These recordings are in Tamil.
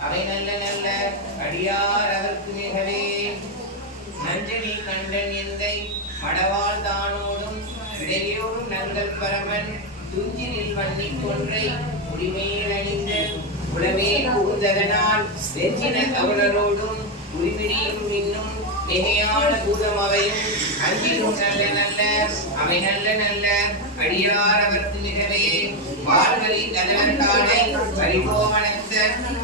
அவை நல்ல நல்ல அடியார் அவர்க்கு மிகவே நஞ்சனி கண்டன் எந்தை மடவாள் தானோடும் இடையோடும் நங்கள் பரமன் துஞ்சினில் வன்னிக் கொன்றை உரிமையில் அணிந்த உளவே புகுந்ததனால் வெஞ்சின கவலரோடும் உரிமிடியும் இன்னும் மிகையான பூதம் அவையும் அஞ்சிலும் நல்ல நல்ல அவை நல்ல நல்ல அடியார் அவர்க்கு மிகவே வாழ்வழி தலைவர்காலை பரிபோவனத்த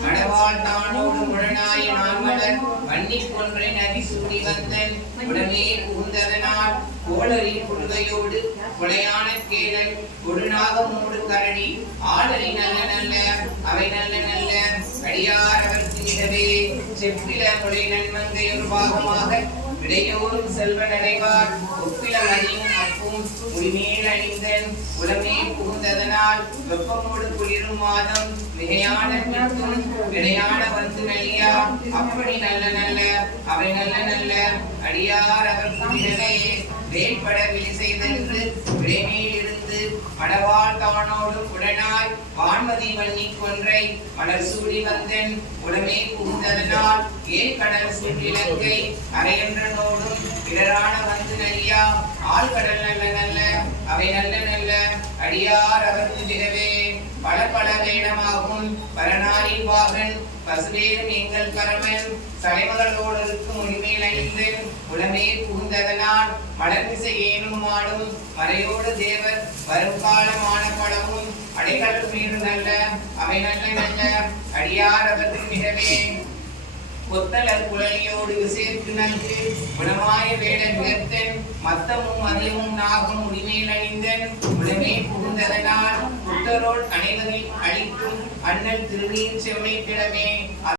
மடவாள் தானோடு முழனாய் நான்மலர் வன்னிக் கொன்றை நதி சூடி வந்தன் உடனே புகுந்ததனால் கோளறி புழுகையோடு கொலையான கேளல் கொடுநாகமோடு கரடி ஆளறி நல்ல நல்ல அவை நல்ல நல்ல அடியார் அவர்க்கு மிகவே செப்பில கொலை நன்மங்கை ஒரு பாகமாக இடையோரும் செல்வ நடைவார் ஒப்பில மதியும் அப்பும் உரிமேல் அணிந்தன் உலமே புகுந்ததனால் வெப்பமோடு குளிரும் மாதம் மிகையான பித்தும் இடையான வந்து நலியா அப்படி நல்ல நல்ல அவை நல்ல நல்ல அடியார் அவர் புரிதலே வேட்பட விழி செய்தென்று விடைமேல் இருந்து மடவாள் தானோடு உடனாய் வான்மதி வன்னிக் கொன்றை மலர் சூடி வந்தன் உடமே புகுந்ததனால் ஏற்கடல் சுற்றிலங்கை அரையன்றனோடும் இடரான வந்து நலியா ஆழ்கடல் நல்ல நல்ல அவை நல்ல நல்ல அடியார் அவர்க்கு மிகவே பல பல வேடமாகும் பரநாளின் வாகன் பசுவேரும் எங்கள் பரமன் தலைமகளோடு இருக்கும் உரிமையில் அணிந்து உடனே புகுந்ததனால் மலர்மிசை ஏனும் மாடும் மறையோடு தேவர் வருங்காலமான பழமும் அடைக்கடல் மீது நல்ல அவை நல்ல நல்ல அடியார் அவர்க்கு மிகவே கொத்தலர் குழலியோடு விசேர்த்து நல்கு குணமாய வேடன் கர்த்தன் மத்தமும் மதியமும் நாகும் உரிமையில் அணிந்தன் உடனே புகுந்ததனால் புத்தரோடு அனைவரில் அளிக்கும் அண்ணல் திருநீர் செம்மை கிழமே